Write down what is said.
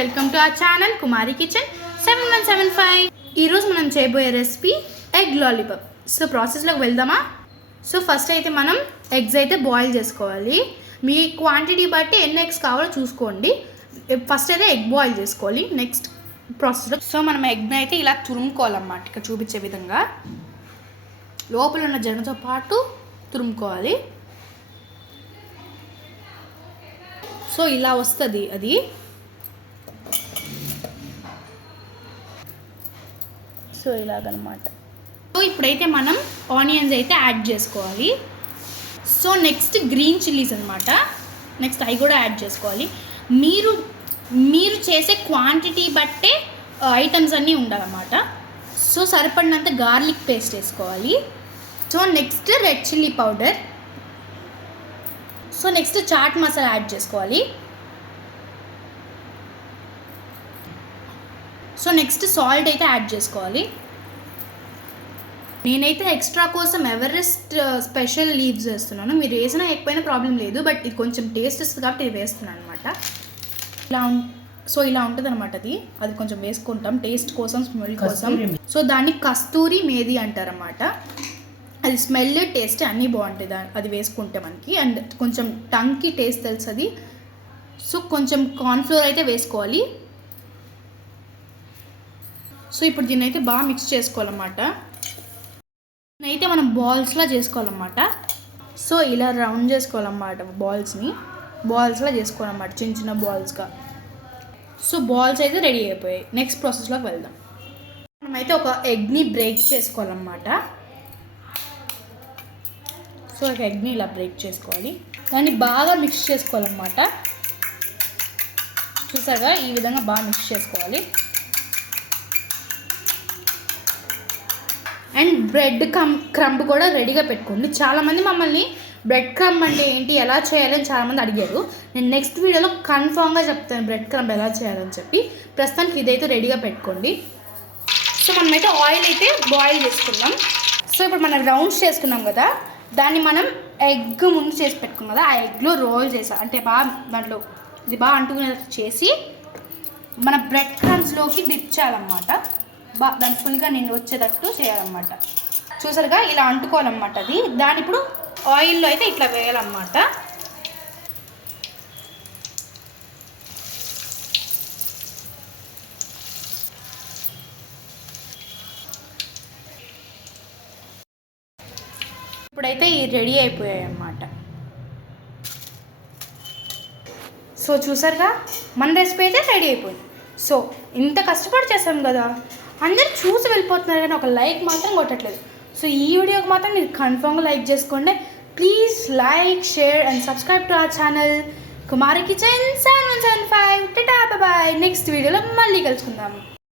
Welcome to our channel Kumari kitchen 7175. ఈరోజు మనం చేయబోయే రెసిపీ ఎగ్ లాలీపాప్. సో ప్రాసెస్లోకి వెళ్దామా? సో ఫస్ట్ అయితే మనం ఎగ్స్ అయితే బాయిల్ చేసుకోవాలి. మీ క్వాంటిటీ బట్టి ఎన్ని ఎగ్స్ కావాలో చూసుకోండి. ఫస్ట్ అయితే ఎగ్ బాయిల్ చేసుకోవాలి. నెక్స్ట్ ప్రాసెస్లో సో మనం ఎగ్ని అయితే ఇలా తురుముకోవాలన్నమాట. ఇక్కడ చూపించే విధంగా లోపల ఉన్న జనతో పాటు తురుముకోవాలి. సో ఇలా వస్తుంది అది. సో ఇలాగనమాట. సో ఇప్పుడైతే మనం ఆనియన్స్ అయితే యాడ్ చేసుకోవాలి. సో నెక్స్ట్ గ్రీన్ చిల్లీస్ అనమాట. నెక్స్ట్ అవి కూడా యాడ్ చేసుకోవాలి. మీరు చేసే క్వాంటిటీ బట్టే ఐటమ్స్ అన్నీ ఉండాలన్నమాట. సో సరిపడినంత గార్లిక్ పేస్ట్ వేసుకోవాలి. So next red chilli powder. So next chaat masala add చేసుకోవాలి. సో నెక్స్ట్ సాల్ట్ అయితే యాడ్ చేసుకోవాలి. నేనైతే ఎక్స్ట్రా కోసం ఎవరెస్ట్ స్పెషల్ లీవ్స్ వేస్తున్నాను. మీరు వేసినా ఎక్కువైనా ప్రాబ్లం లేదు, బట్ ఇది కొంచెం టేస్ట్ వస్తుంది కాబట్టి ఇది వేస్తున్నాను అనమాట. ఇలా ఉంటుంది అనమాట. అది కొంచెం వేసుకుంటాం టేస్ట్ కోసం, స్మెల్ కోసం. సో దాన్ని కస్తూరి మేది అంటారన్నమాట. అది స్మెల్ టేస్ట్ అన్నీ బాగుంటుంది అది వేసుకుంటే మనకి. అండ్ కొంచెం టంగ్కి టేస్ట్ తెలుస్తుంది. సో కొంచెం కార్న్ఫ్లోర్ అయితే వేసుకోవాలి. సో ఇప్పుడు దీన్ని అయితే బాగా మిక్స్ చేసుకోవాలన్నమాట. అయితే మనం బాల్స్లా చేసుకోవాలన్నమాట. సో ఇలా రౌండ్ చేసుకోవాలన్నమాట. బాల్స్లా చేసుకోవాలన్నమాట, చిన్న చిన్న బాల్స్గా. సో బాల్స్ అయితే రెడీ అయిపోయాయి. నెక్స్ట్ ప్రాసెస్లోకి వెళ్దాం. మనమైతే ఒక ఎగ్ని బ్రేక్ చేసుకోవాలన్నమాట. సో ఒక ఎగ్ని ఇలా బ్రేక్ చేసుకోవాలి. దాన్ని బాగా మిక్స్ చేసుకోవాలన్నమాట. చూసాగా ఈ విధంగా బాగా మిక్స్ చేసుకోవాలి. అండ్ బ్రెడ్ క్రంబ్ కూడా రెడీగా పెట్టుకోండి. చాలామంది మమ్మల్ని బ్రెడ్ క్రంబ్ అంటే ఏంటి, ఎలా చేయాలని చాలామంది అడిగారు. నేను నెక్స్ట్ వీడియోలో కన్ఫామ్గా చెప్తాను బ్రెడ్ క్రంబ్ ఎలా చేయాలని చెప్పి. ప్రస్తుతానికి ఇదైతే రెడీగా పెట్టుకోండి. సో మనమైతే ఆయిల్ అయితే బాయిల్ చేసుకున్నాం. సో ఇప్పుడు మనం రౌండ్స్ చేసుకున్నాం కదా, దాన్ని మనం ఎగ్ ముందు చేసి పెట్టుకున్నాం కదా, ఆ ఎగ్లో రోల్ చేసాం అంటే బాగా దాంట్లో ఇది బాగా అంటుకునేటట్టు చేసి మన బ్రెడ్ క్రమ్స్లోకి డిప్ చేయాలన్నమాట. దాన్ని ఫుల్గా నేను వచ్చేటట్టు చేయాలన్నమాట. చూసారుగా ఇలా అంటుకోవాలన్నమాట అది. దాన్ని ఇప్పుడు ఆయిల్లో అయితే ఇట్లా వేయాలన్నమాట. ఇప్పుడైతే ఈ రెడీ అయిపోయాయి అన్నమాట. సో చూసారుగా మన రెసిపీ అయితే రెడీ అయిపోయింది. సో ఇంత కష్టపడి చేసాం కదా, అందరూ చూసి వెళ్ళిపోతున్నారు కానీ ఒక లైక్ మాత్రం కొట్టట్లేదు. సో ఈ వీడియోకి మాత్రం మీరు కన్ఫర్మ్గా లైక్ చేసుకోండి. Please like, share and subscribe to our channel Kumari kitchen 7175. Tata bye. Next వీడియోలో మళ్ళీ కలుసుకుందాం.